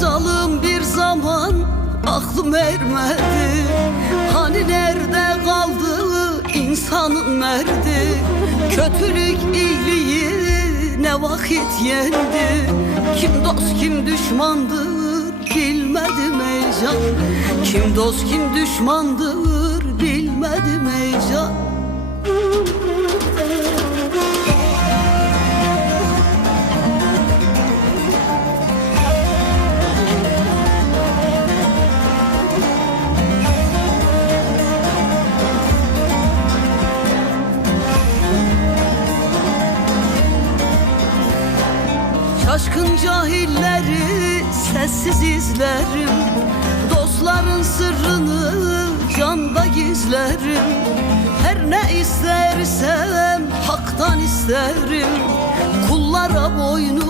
zalim bir zaman aklım ermedi. Hani nerede kaldı insanın merdi? Kötülük iyiliği ne vakit yendi? Kim dost kim düşmandır bilmedim ey can. Kim dost kim düşmandır bilmedim ey Şaşkın cahilleri sessiz izlerim. Dostların sırrını canda gizlerim. Her ne istersem haktan isterim. Kullara boynumu